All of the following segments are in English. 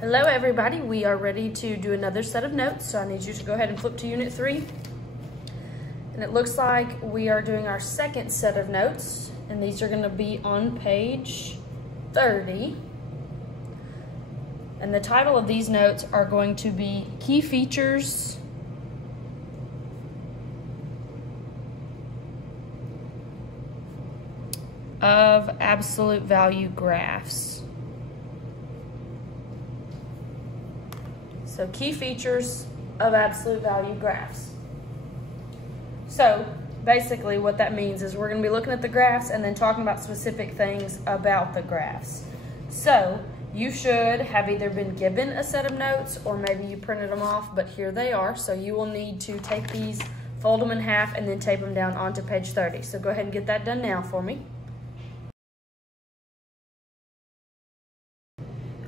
Hello everybody, we are ready to do another set of notes, so I need you to go ahead and flip to Unit 3. And it looks like we are doing our second set of notes, and these are going to be on page 30. And the title of these notes are going to be Key Features of Absolute Value Graphs. So key features of absolute value graphs. So basically what that means is we're going to be looking at the graphs and then talking about specific things about the graphs. So you should have either been given a set of notes or maybe you printed them off, but here they are. So you will need to take these, fold them in half, and then tape them down onto page 30. So go ahead and get that done now for me.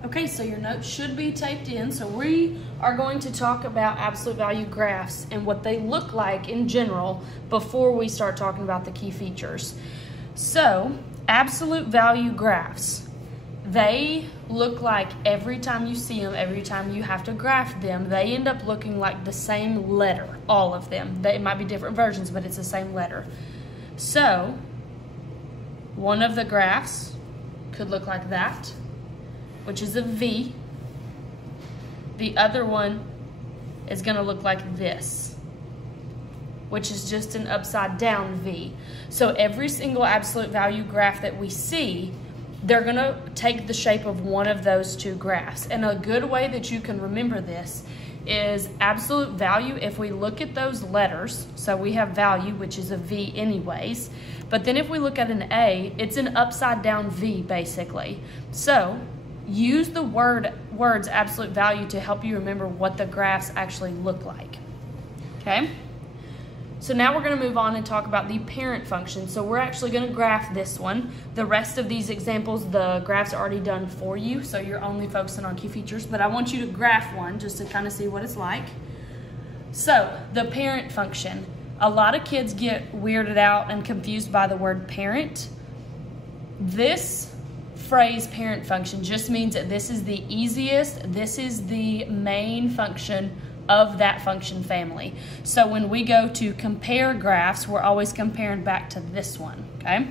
Okay, so your notes should be taped in. So we are going to talk about absolute value graphs and what they look like in general before we start talking about the key features. So absolute value graphs, they look like every time you see them, every time you have to graph them, they end up looking like the same letter, all of them. It might be different versions, but it's the same letter. So one of the graphs could look like that, which is a V. The other one is going to look like this, which is just an upside down V. So every single absolute value graph that we see, they're going to take the shape of one of those two graphs. And a good way that you can remember this is absolute value. If we look at those letters, so we have value, which is a V anyways, but then if we look at an A, it's an upside down V basically. So use the words absolute value to help you remember what the graphs actually look like. Okay? So now we're going to move on and talk about the parent function. So we're actually going to graph this one. The rest of these examples, the graphs are already done for you, so you're only focusing on key features, but I want you to graph one just to kind of see what it's like. So the parent function. A lot of kids get weirded out and confused by the word parent. This phrase parent function just means that this is the easiest, this is the main function of that function family. So when we go to compare graphs, we're always comparing back to this one, okay?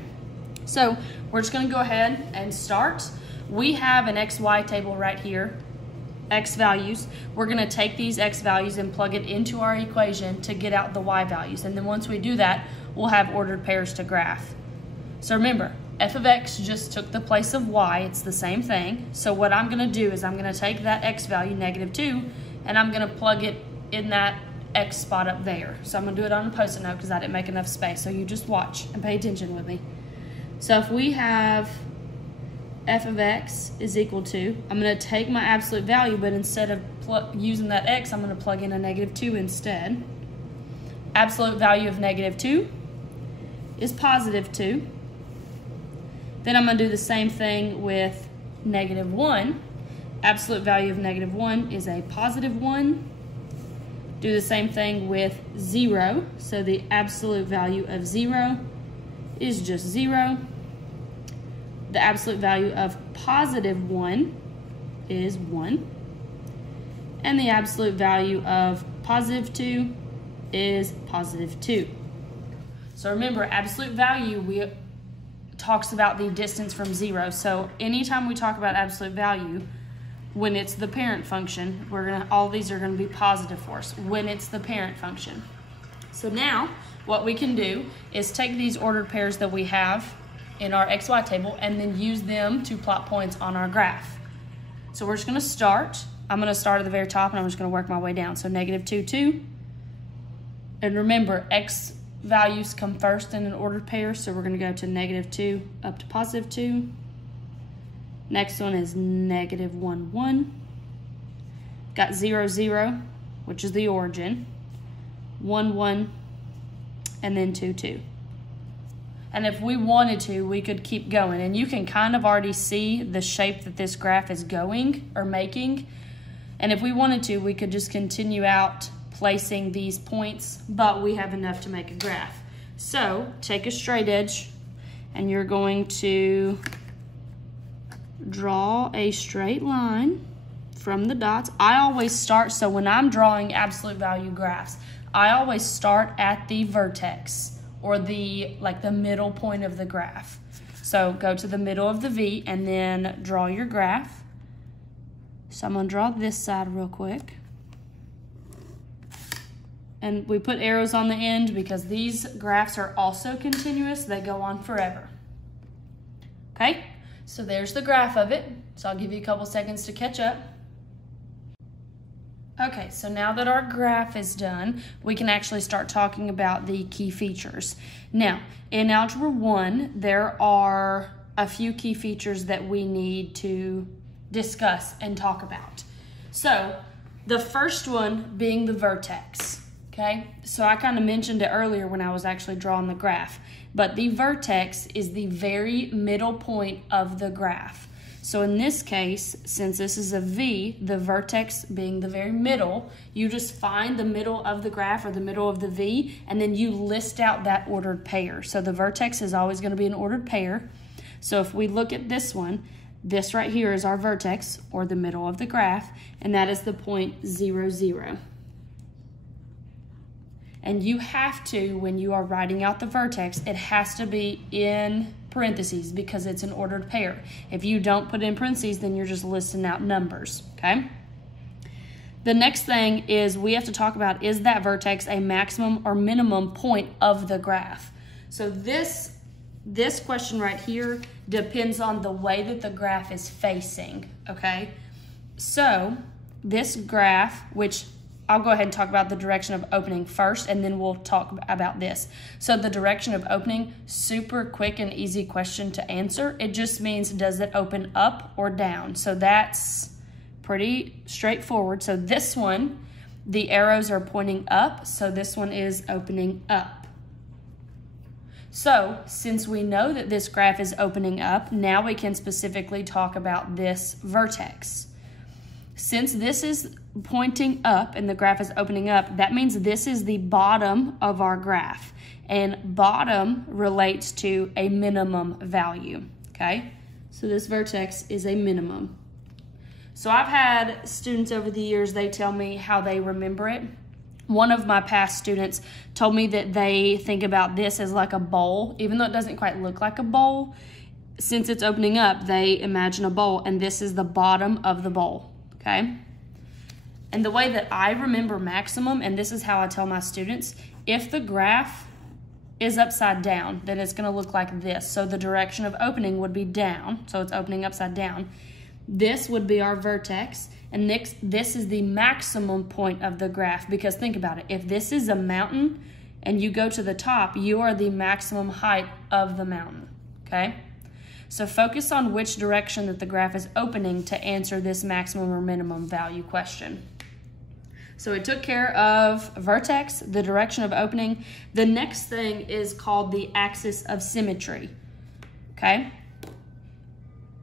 So we're just gonna go ahead and start. We have an XY table right here, X values. We're gonna take these X values and plug it into our equation to get out the Y values. And then once we do that, we'll have ordered pairs to graph. So remember, f of x just took the place of y. It's the same thing. So what I'm going to do is I'm going to take that x value, -2, and I'm going to plug it in that x spot up there. So I'm going to do it on a Post-it note because I didn't make enough space. So you just watch and pay attention with me. So if we have f of x is equal to, I'm going to take my absolute value, but instead of using that x, I'm going to plug in a -2 instead. Absolute value of -2 is +2. Then I'm going to do the same thing with -1. Absolute value of -1 is a +1. Do the same thing with 0. So the absolute value of 0 is just 0. The absolute value of +1 is 1. And the absolute value of +2 is +2. So remember, absolute value, talks about the distance from 0. So anytime we talk about absolute value, when it's the parent function, all these are gonna be positive for us when it's the parent function. So now what we can do is take these ordered pairs that we have in our XY table and then use them to plot points on our graph. So we're just gonna start. I'm gonna start at the very top and I'm just gonna work my way down. So -2, 2. And remember, X values come first in an ordered pair, so we're going to go to -2 up to +2. Next one is -1, 1. Got 0, 0, which is the origin. 1, 1, and then 2, 2. And if we wanted to, we could keep going. And you can kind of already see the shape that this graph is going or making. And if we wanted to, we could just continue out placing these points, but we have enough to make a graph. So take a straight edge and you're going to draw a straight line from the dots. I always start, so when I'm drawing absolute value graphs, I always start at the vertex or the middle point of the graph. So go to the middle of the V and then draw your graph. So I'm gonna draw this side real quick. And we put arrows on the end because these graphs are also continuous. They go on forever. Okay, so there's the graph of it. So I'll give you a couple seconds to catch up. Okay, so now that our graph is done, we can actually start talking about the key features. Now, in Algebra 1, there are a few key features that we need to discuss and talk about. So, the first one being the vertex, okay? So I kind of mentioned it earlier when I was actually drawing the graph, but the vertex is the very middle point of the graph. So in this case, since this is a V, the vertex being the very middle, you just find the middle of the graph or the middle of the V, and then you list out that ordered pair. So the vertex is always going to be an ordered pair. So if we look at this one, this right here is our vertex or the middle of the graph, and that is the point 0, 0. And you have to, when you are writing out the vertex, it has to be in parentheses because it's an ordered pair. If you don't put in parentheses, then you're just listing out numbers, okay? The next thing is we have to talk about, is that vertex a maximum or minimum point of the graph? So this question right here depends on the way that the graph is facing, okay? So this graph, which I'll go ahead and talk about the direction of opening first, and then we'll talk about this. So the direction of opening, super quick and easy question to answer. It just means, does it open up or down? So that's pretty straightforward. So this one, the arrows are pointing up, so this one is opening up. So since we know that this graph is opening up, now we can specifically talk about this vertex. Since this is pointing up and the graph is opening up, that means this is the bottom of our graph. And bottom relates to a minimum value, okay? So this vertex is a minimum. So I've had students over the years, they tell me how they remember it. One of my past students told me that they think about this as like a bowl, even though it doesn't quite look like a bowl. Since it's opening up, they imagine a bowl, and this is the bottom of the bowl. Okay? And the way that I remember maximum, and this is how I tell my students, if the graph is upside down, then it's going to look like this. So the direction of opening would be down, so it's opening upside down. This would be our vertex, and this is the maximum point of the graph, because think about it. If this is a mountain and you go to the top, you are the maximum height of the mountain, okay? So focus on which direction that the graph is opening to answer this maximum or minimum value question. So we took care of vertex, the direction of opening. The next thing is called the axis of symmetry, okay?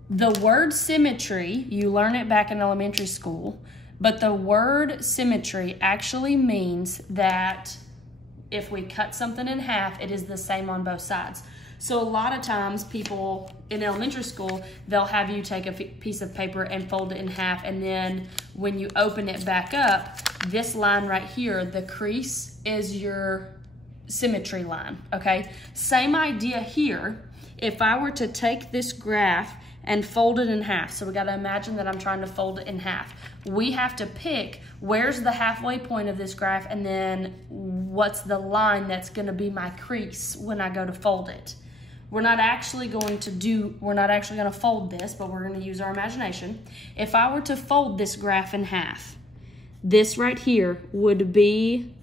The word symmetry, you learn it back in elementary school, but the word symmetry actually means that if we cut something in half, it is the same on both sides. So a lot of times people in elementary school, they'll have you take a piece of paper and fold it in half, and then when you open it back up, this line right here, the crease, is your symmetry line, okay? Same idea here. If I were to take this graph and fold it in half, so we gotta imagine that I'm trying to fold it in half. We have to pick where's the halfway point of this graph, and then what's the line that's gonna be my crease when I go to fold it. We're not actually gonna fold this, but we're gonna use our imagination. If I were to fold this graph in half, this right here would be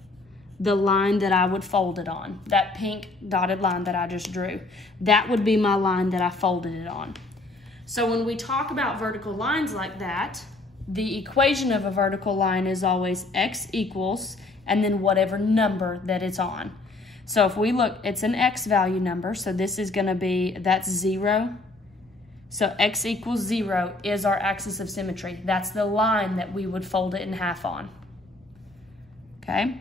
the line that I would fold it on. That pink dotted line that I just drew. That would be my line that I folded it on. So when we talk about vertical lines like that, the equation of a vertical line is always x equals, and then whatever number that it's on. So if we look, it's an x value number, so this is gonna be, that's 0. So x equals 0 is our axis of symmetry. That's the line that we would fold it in half on, okay?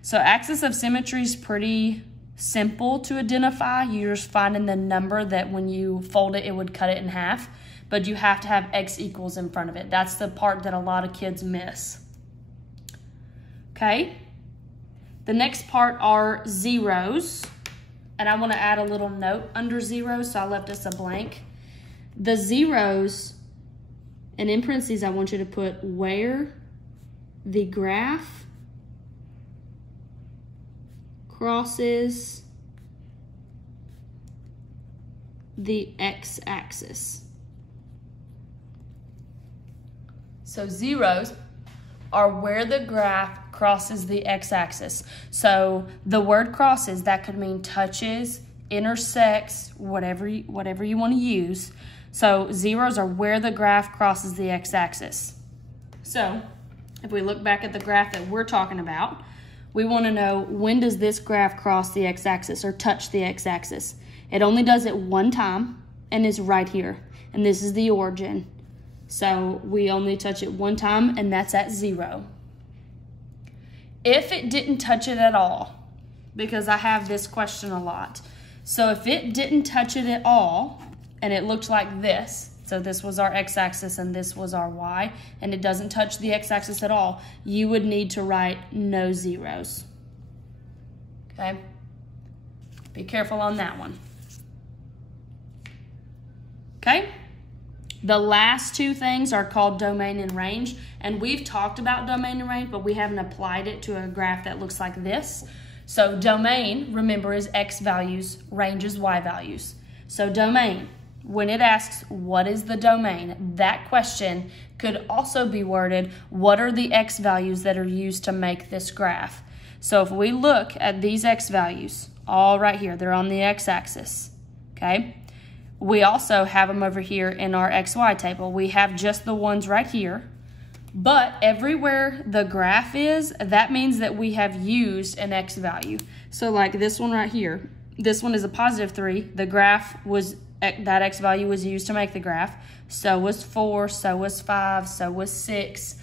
So axis of symmetry is pretty simple to identify. You're just finding the number that when you fold it, it would cut it in half. but you have to have x equals in front of it. That's the part that a lot of kids miss. Okay? The next part are zeros, and I want to add a little note under zeros, so I left us a blank. The zeros, and in parentheses, I want you to put where the graph crosses the x-axis. So zeros are where the graph crosses the x-axis. So the word crosses, that could mean touches, intersects, whatever you want to use. So zeros are where the graph crosses the x-axis. So if we look back at the graph that we're talking about, we want to know, when does this graph cross the x-axis or touch the x-axis? It only does it one time and is right here. And this is the origin. So we only touch it one time, and that's at 0. If it didn't touch it at all, because I have this question a lot. So if it didn't touch it at all, and it looked like this, so this was our x-axis and this was our y, and it doesn't touch the x-axis at all, you would need to write no zeros. Okay? Be careful on that one. Okay? The last two things are called domain and range, and we've talked about domain and range, but we haven't applied it to a graph that looks like this. So domain, remember, is x values, range is y values. So domain, when it asks what is the domain, that question could also be worded, what are the x values that are used to make this graph? So if we look at these x values, all right here, they're on the x-axis, okay? We also have them over here in our XY table. We have just the ones right here, but everywhere the graph is, that means that we have used an x value. So like this one right here, this one is a +3. The graph was, that x value was used to make the graph. So was 4, so was 5, so was 6.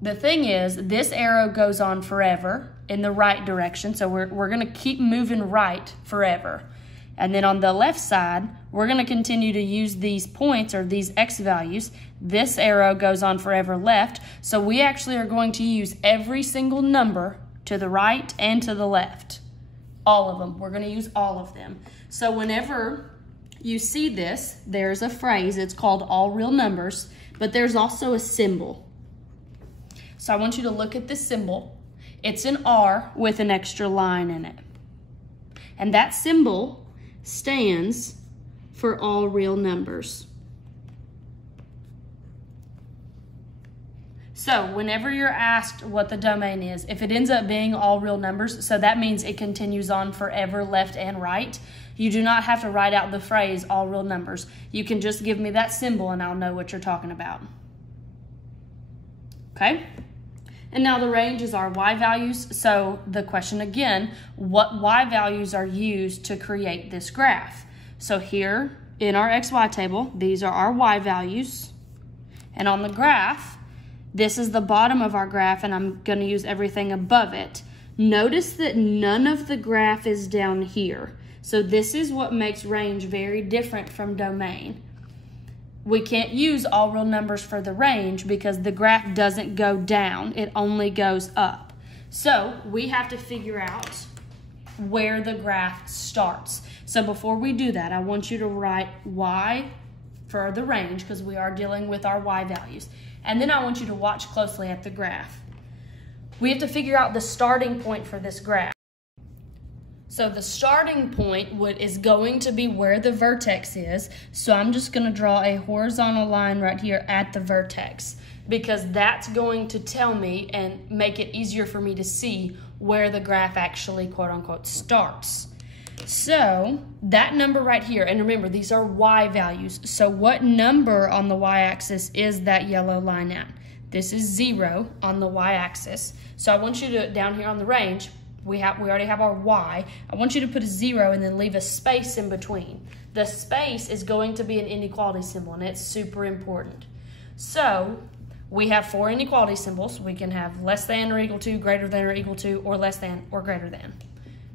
The thing is, this arrow goes on forever in the right direction, so we're gonna keep moving right forever. And then on the left side, we're going to continue to use these points or these x values. This arrow goes on forever left. So we actually are going to use every single number to the right and to the left. All of them. We're going to use all of them. So whenever you see this, there's a phrase. It's called all real numbers, but there's also a symbol. So I want you to look at this symbol. It's an R with an extra line in it. And that symbol stands for all real numbers. So whenever you're asked what the domain is, if it ends up being all real numbers, so that means it continues on forever left and right, you do not have to write out the phrase all real numbers. You can just give me that symbol and I'll know what you're talking about. Okay? And now the range is our y values. So the question again, what y values are used to create this graph? So here in our XY table, these are our y values. And on the graph, this is the bottom of our graph, and I'm going to use everything above it. Notice that none of the graph is down here. So this is what makes range very different from domain. We can't use all real numbers for the range because the graph doesn't go down, it only goes up. So we have to figure out where the graph starts. So before we do that, I want you to write y for the range because we are dealing with our y values. And then I want you to watch closely at the graph. We have to figure out the starting point for this graph. So the starting point is going to be where the vertex is. So I'm just going to draw a horizontal line right here at the vertex because that's going to tell me and make it easier for me to see where the graph actually quote unquote starts. So that number right here, and remember these are y values. So what number on the y-axis is that yellow line at? This is 0 on the y-axis. So I want you to, down here on the range, we already have our y. I want you to put a 0 and then leave a space in between. The space is going to be an inequality symbol, and it's super important. So we have 4 inequality symbols. We can have less than or equal to, greater than or equal to, or less than or greater than.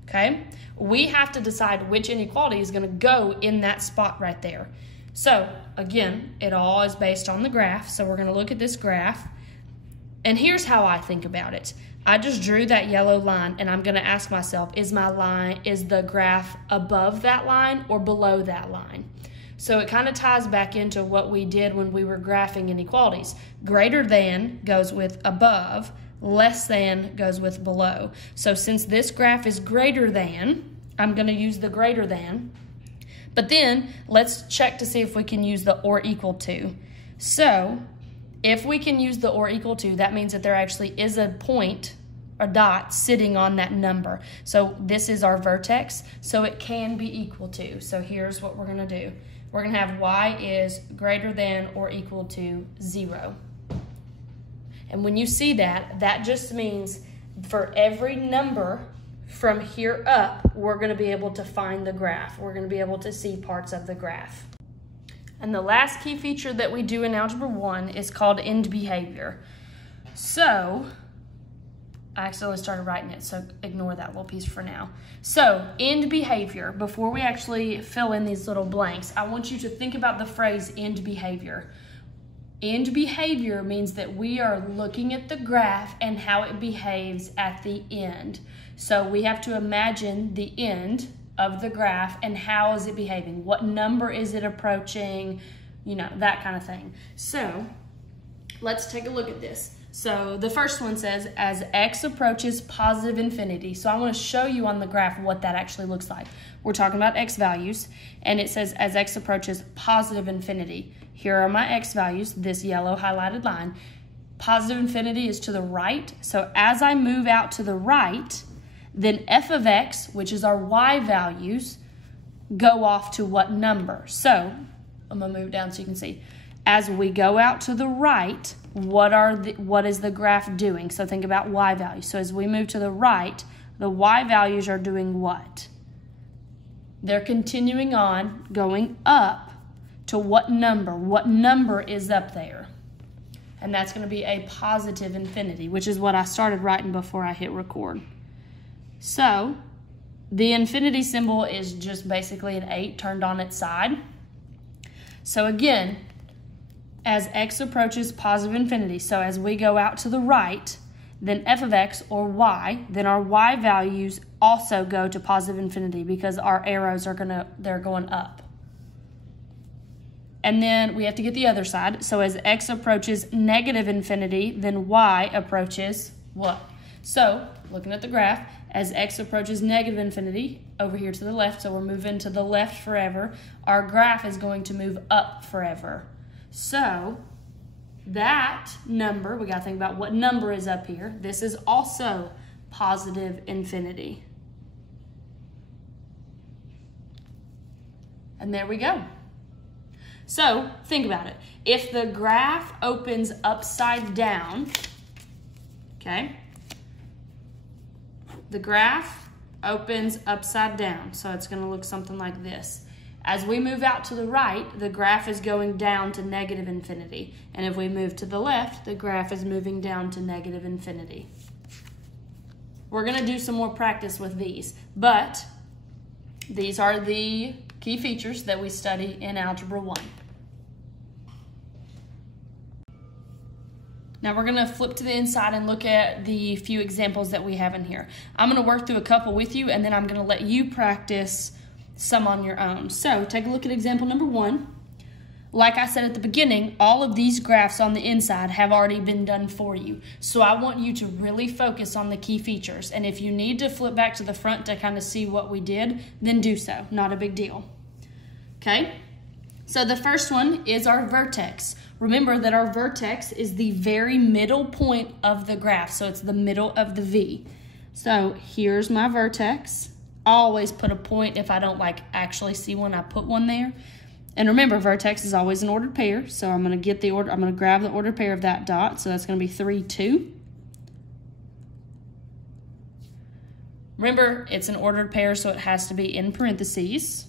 Okay? We have to decide which inequality is going to go in that spot right there. So again, it all is based on the graph. So we're going to look at this graph. And here's how I think about it. I just drew that yellow line, and I'm going to ask myself, is the graph above that line or below that line? So it kind of ties back into what we did when we were graphing inequalities. Greater than goes with above, less than goes with below. So since this graph is greater than, I'm going to use the greater than. But then let's check to see if we can use the or equal to. So if we can use the or equal to, that means that there actually is a point, a dot, sitting on that number. So this is our vertex, so it can be equal to. So here's what we're going to do. We're going to have y is greater than or equal to 0. And when you see that, that just means for every number from here up, we're going to be able to find the graph. We're going to be able to see parts of the graph. And the last key feature that we do in Algebra 1 is called end behavior. So, I accidentally started writing it, so ignore that little piece for now. So, end behavior, before we actually fill in these little blanks, I want you to think about the phrase end behavior. End behavior means that we are looking at the graph and how it behaves at the end. So, we have to imagine the end of the graph and how is it behaving, what number is it approaching, you know, that kind of thing. So let's take a look at this. So the first one says as x approaches positive infinity. So I want to show you on the graph what that actually looks like. We're talking about x values, and it says as x approaches positive infinity. Here are my x values, this yellow highlighted line. Positive infinity is to the right, so as I move out to the right, then f of x, which is our y values, go off to what number? So, I'm going to move down so you can see. As we go out to the right, what is the graph doing? So think about y values. So as we move to the right, the y values are doing what? They're continuing on, going up to what number? What number is up there? And that's going to be a positive infinity, which is what I started writing before I hit record. So, the infinity symbol is just basically an 8 turned on its side. So again, as x approaches positive infinity, so as we go out to the right, then f of x, or y, then our y values also go to positive infinity because our arrows are they're going up. And then we have to get the other side. So as x approaches negative infinity, then y approaches what? So, looking at the graph, as x approaches negative infinity, over here to the left, so we're moving to the left forever, our graph is going to move up forever. So, that number, we got to think about what number is up here. This is also positive infinity. And there we go. So, think about it. If the graph opens upside down, okay, the graph opens upside down, so it's going to look something like this. As we move out to the right, the graph is going down to negative infinity. And if we move to the left, the graph is moving down to negative infinity. We're going to do some more practice with these, but these are the key features that we study in Algebra 1. Now we're going to flip to the inside and look at the few examples that we have in here. I'm going to work through a couple with you, and then I'm going to let you practice some on your own. So take a look at example number 1. Like I said at the beginning, all of these graphs on the inside have already been done for you. So I want you to really focus on the key features. And if you need to flip back to the front to kind of see what we did, then do so. Not a big deal. Okay? So the first one is our vertex. Remember that our vertex is the very middle point of the graph. So it's the middle of the V. So here's my vertex. I always put a point if I don't actually see one, I put one there. And remember, vertex is always an ordered pair. So I'm going to get the order, I'm going to grab the ordered pair of that dot. So that's going to be 3, 2. Remember, it's an ordered pair, so it has to be in parentheses.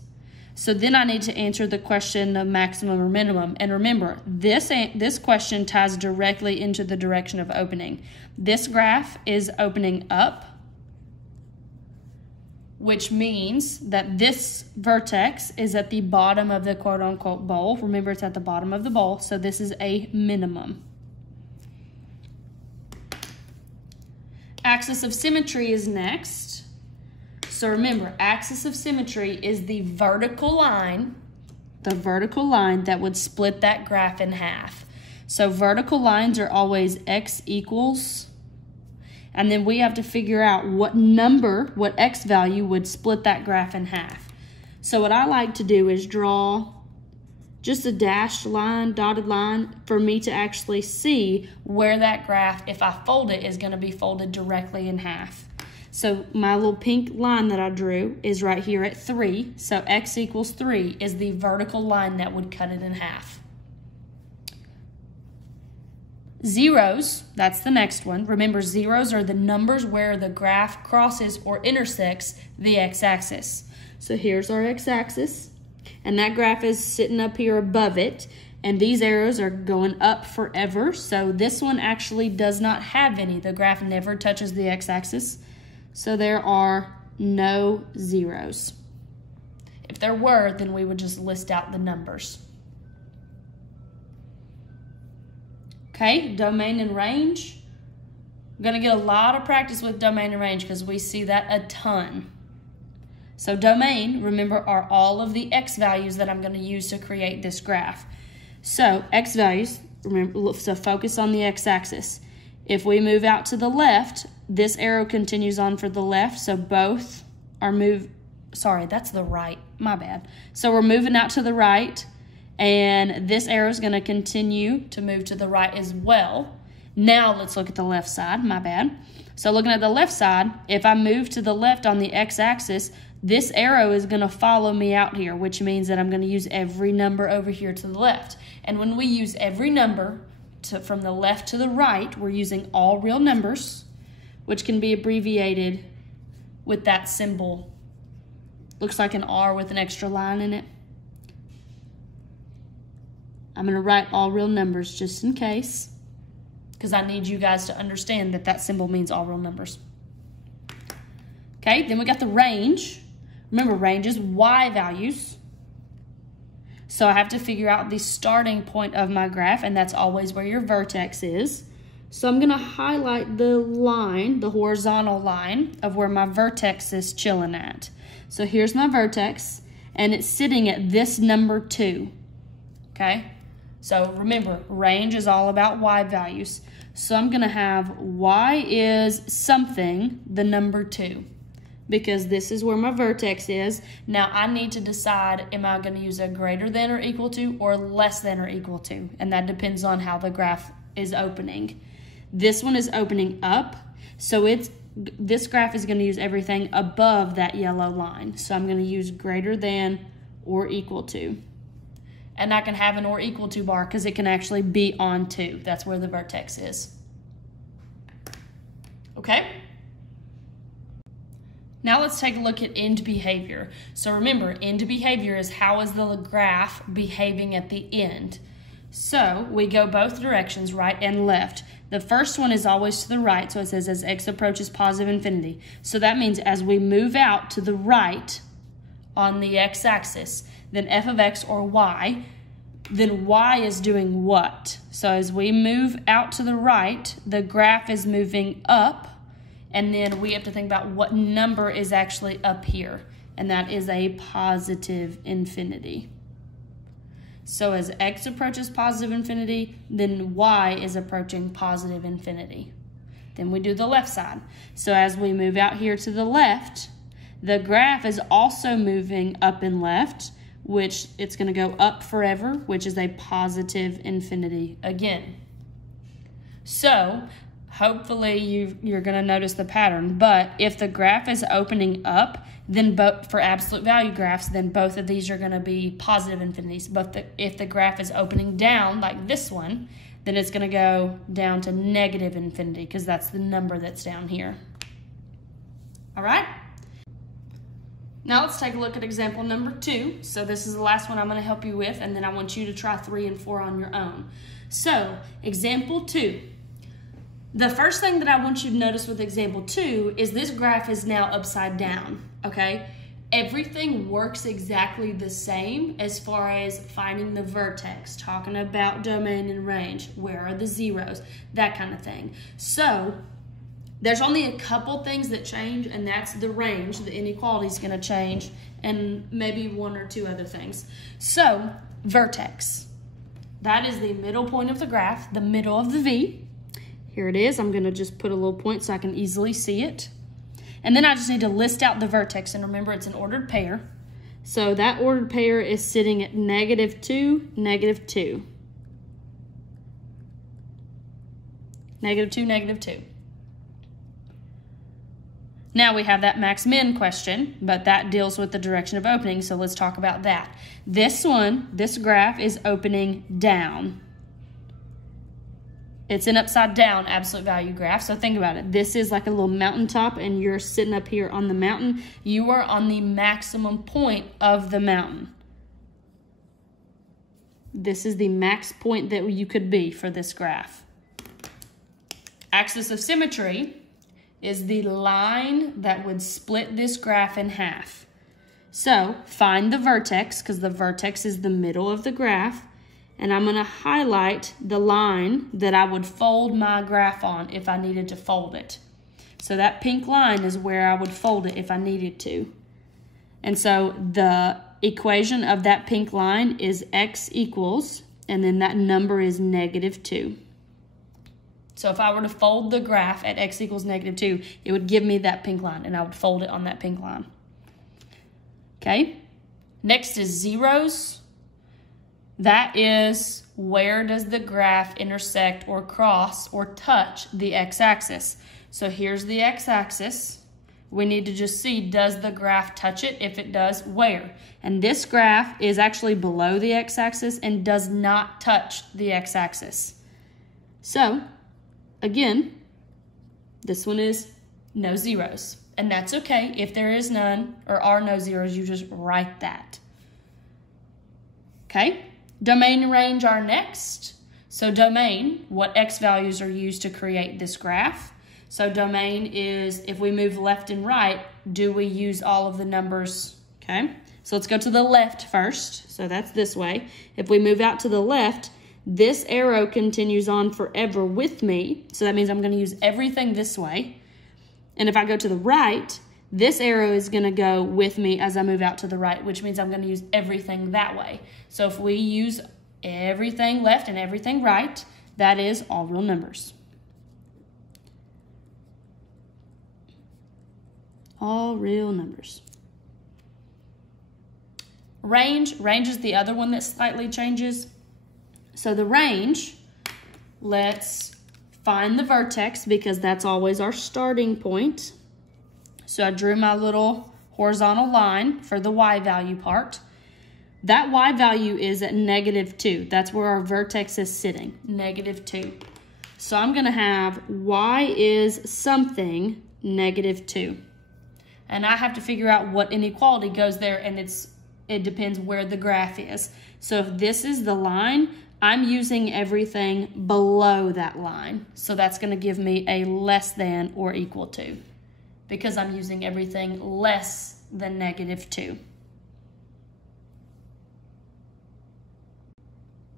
So then I need to answer the question of maximum or minimum. And remember, this question ties directly into the direction of opening. This graph is opening up. which means that this vertex is at the bottom of the quote-unquote bowl. Remember, it's at the bottom of the bowl, so this is a minimum. Axis of symmetry is next. So remember, axis of symmetry is the vertical line that would split that graph in half. So vertical lines are always x equals, and then we have to figure out what x value would split that graph in half. So what I like to do is draw just a dashed line, dotted line, for me to actually see where that graph, if I fold it, is gonna be folded directly in half. So my little pink line that I drew is right here at 3. So x equals 3 is the vertical line that would cut it in half. Zeros, that's the next one. Remember, zeros are the numbers where the graph crosses or intersects the x-axis. So here's our x-axis, and that graph is sitting up here above it, and these arrows are going up forever. So this one actually does not have any. The graph never touches the x-axis. So there are no zeros. If there were, then we would just list out the numbers. Okay, domain and range. I'm gonna get a lot of practice with domain and range because we see that a ton. So domain, remember, are all of the x values that I'm gonna use to create this graph. So x values, remember, so focus on the x-axis. If we move out to the left, this arrow continues on for the left, so both are sorry, that's the right, my bad. So we're moving out to the right, and this arrow is going to continue to move to the right as well. Now let's look at the left side, my bad. So looking at the left side, if I move to the left on the x-axis, this arrow is going to follow me out here, which means that I'm going to use every number over here to the left. And when we use every number from the left to the right, we're using all real numbers, which can be abbreviated with that symbol. Looks like an R with an extra line in it. I'm going to write all real numbers just in case, because I need you guys to understand that that symbol means all real numbers. Okay, then we got the range. Remember, range is y values. So I have to figure out the starting point of my graph, and that's always where your vertex is. So I'm going to highlight the line, the horizontal line of where my vertex is chilling at. So here's my vertex, and it's sitting at this number 2. Okay? So remember, range is all about y values. So I'm going to have y is something, the number 2, because this is where my vertex is. Now I need to decide, am I going to use a greater than or equal to or less than or equal to? And that depends on how the graph is opening. This one is opening up, so this graph is going to use everything above that yellow line. So I'm going to use greater than or equal to. And I can have an or equal to bar because it can actually be on 2. That's where the vertex is. Okay? Now let's take a look at end behavior. So remember, end behavior is how is the graph behaving at the end. So we go both directions, right and left. The first one is always to the right, so it says as x approaches positive infinity. So that means as we move out to the right on the x-axis, then f of x or y, then y is doing what? So as we move out to the right, the graph is moving up, and then we have to think about what number is actually up here, and that is a positive infinity. So as x approaches positive infinity, then y is approaching positive infinity. Then we do the left side. So as we move out here to the left, the graph is also moving up and left, which it's going to go up forever, which is a positive infinity again. So hopefully you're going to notice the pattern, but if the graph is opening up, then for absolute value graphs, then both of these are going to be positive infinities. But if the graph is opening down, like this one, then it's going to go down to negative infinity because that's the number that's down here. All right? Now let's take a look at example number 2. So this is the last one I'm going to help you with, and then I want you to try 3 and 4 on your own. So example 2. The first thing that I want you to notice with example 2 is this graph is now upside down, okay? Everything works exactly the same as far as finding the vertex, talking about domain and range, where are the zeros, that kind of thing. So there's only a couple things that change, and that's the range. The inequality is going to change, and maybe 1 or 2 other things. So vertex, that is the middle point of the graph, the middle of the V. Here it is. I'm going to just put a little point so I can easily see it. And then I just need to list out the vertex. And remember, it's an ordered pair. So that ordered pair is sitting at -2, -2. -2, -2. Now we have that max-min question, but that deals with the direction of opening, so let's talk about that. This one, this graph is opening down. It's an upside down absolute value graph, so think about it. This is like a little mountaintop, and you're sitting up here on the mountain. You are on the maximum point of the mountain. This is the max point that you could be for this graph. Axis of symmetry is the line that would split this graph in half. So find the vertex, because the vertex is the middle of the graph. And I'm going to highlight the line that I would fold my graph on if I needed to fold it. So that pink line is where I would fold it if I needed to. And so the equation of that pink line is x equals, and then that number is -2. So if I were to fold the graph at x equals -2, it would give me that pink line, and I would fold it on that pink line. Okay? Next is zeros. That is, where does the graph intersect or cross or touch the x-axis? So here's the x-axis. We need to just see, does the graph touch it? If it does, where? And this graph is actually below the x-axis and does not touch the x-axis. So, again, this one is no zeros. And that's okay. If there is none or are no zeros, you just write that. Okay? Domain and range are next. So domain, what x values are used to create this graph? So domain is, if we move left and right, do we use all of the numbers? Okay, so let's go to the left first. So that's this way. If we move out to the left, this arrow continues on forever with me. So that means I'm going to use everything this way. And if I go to the right, this arrow is going to go with me as I move out to the right, which means I'm going to use everything that way. So if we use everything left and everything right, that is all real numbers. All real numbers. Range is the other one that slightly changes. So the range, let's find the vertex because that's always our starting point. So I drew my little horizontal line for the y value part. That y value is at -2. That's where our vertex is sitting, -2. So I'm going to have y is something -2. And I have to figure out what inequality goes there, and it depends where the graph is. So if this is the line, I'm using everything below that line. So that's going to give me a less than or equal to, because I'm using everything less than -2.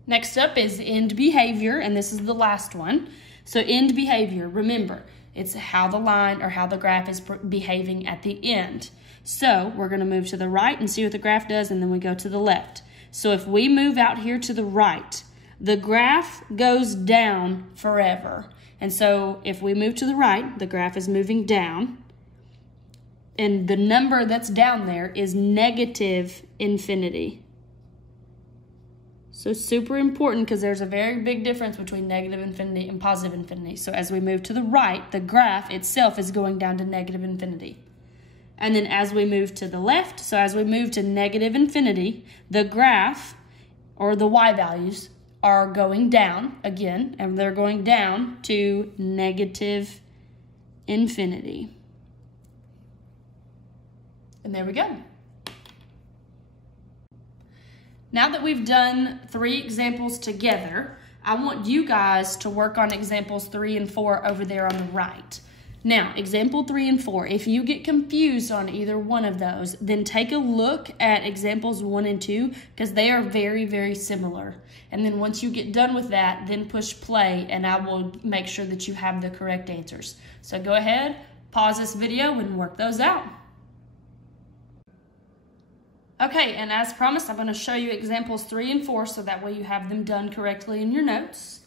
Next up is end behavior, and this is the last one. So end behavior, remember, it's how the line or how the graph is behaving at the end. So we're going to move to the right and see what the graph does, and then we go to the left. So if we move out here to the right, the graph goes down forever. And so if we move to the right, the graph is moving down. And the number that's down there is -infinity. So super important, because there's a very big difference between -infinity and positive infinity. So as we move to the right, the graph itself is going down to -infinity. And then as we move to the left, so as we move to -infinity, the graph or the y values are going down again, and they're going down to -infinity. And there we go. Now that we've done 3 examples together, I want you guys to work on examples 3 and 4 over there on the right. Now, example 3 and 4, if you get confused on either one of those, then take a look at examples 1 and 2 because they are very, very similar. And then once you get done with that, then push play and I will make sure that you have the correct answers. So go ahead, pause this video and work those out. Okay, and as promised, I'm going to show you examples 3 and 4 so that way you have them done correctly in your notes.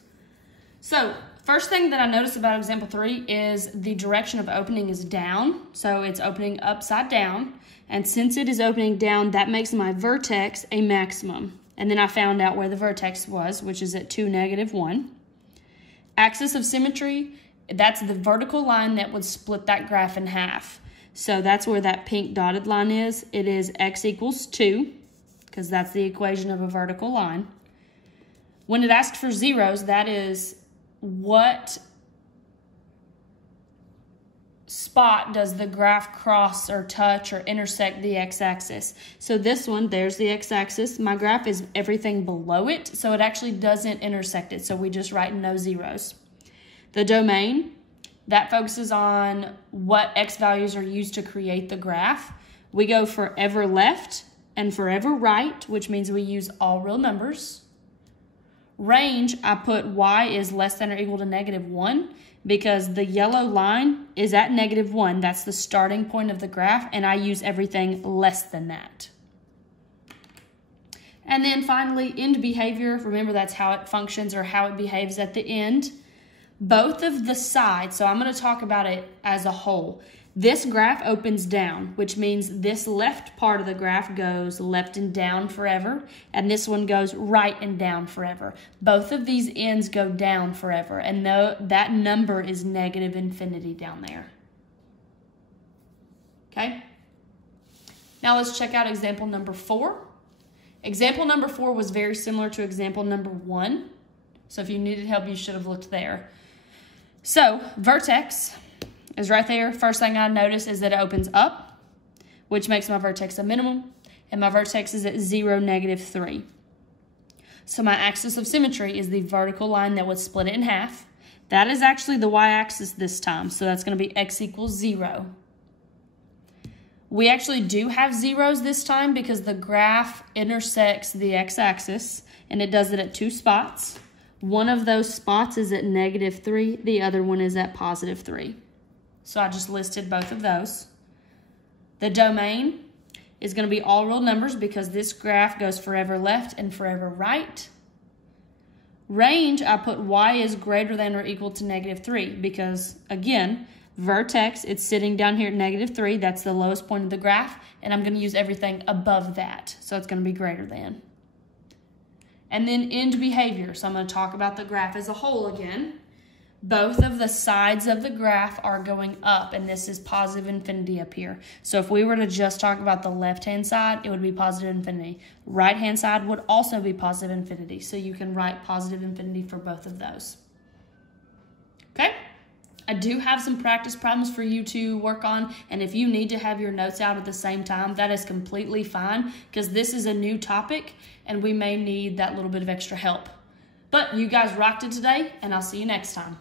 So, first thing that I noticed about example 3 is the direction of opening is down. So it's opening upside down. And since it is opening down, that makes my vertex a maximum. And then I found out where the vertex was, which is at 2, -1. Axis of symmetry, that's the vertical line that would split that graph in half. So that's where that pink dotted line is. It is x equals 2, because that's the equation of a vertical line. When it asks for zeros, that is what spot does the graph cross or touch or intersect the x-axis. So this one, there's the x-axis. My graph is everything below it, so it actually doesn't intersect it. So we just write no zeros. The domain, that focuses on what x values are used to create the graph. We go forever left and forever right, which means we use all real numbers. Range, I put y is less than or equal to -1 because the yellow line is at -1. That's the starting point of the graph, and I use everything less than that. And then finally, end behavior. Remember, that's how it functions or how it behaves at the end. Both of the sides, so I'm going to talk about it as a whole. This graph opens down, which means this left part of the graph goes left and down forever, and this one goes right and down forever. Both of these ends go down forever, and that number is -infinity down there. Okay? Now let's check out example number 4. Example number 4 was very similar to example number 1, so if you needed help, you should have looked there. So, vertex is right there. First thing I notice is that it opens up, which makes my vertex a minimum, and my vertex is at 0, -3. So my axis of symmetry is the vertical line that would split it in half. That is actually the y-axis this time, so that's going to be x equals 0. We actually do have zeros this time because the graph intersects the x-axis, and it does it at 2 spots. One of those spots is at -3, the other one is at +3. So I just listed both of those. The domain is going to be all real numbers because this graph goes forever left and forever right. Range, I put y is greater than or equal to -3 because, again, vertex, it's sitting down here at -3. That's the lowest point of the graph, and I'm going to use everything above that. So it's going to be greater than. And then end behavior. So I'm going to talk about the graph as a whole again. Both of the sides of the graph are going up, and this is positive infinity up here. So if we were to just talk about the left-hand side, it would be positive infinity. Right-hand side would also be positive infinity. So you can write positive infinity for both of those. Okay? I do have some practice problems for you to work on, and if you need to have your notes out at the same time, that is completely fine because this is a new topic and we may need that little bit of extra help. But you guys rocked it today, and I'll see you next time.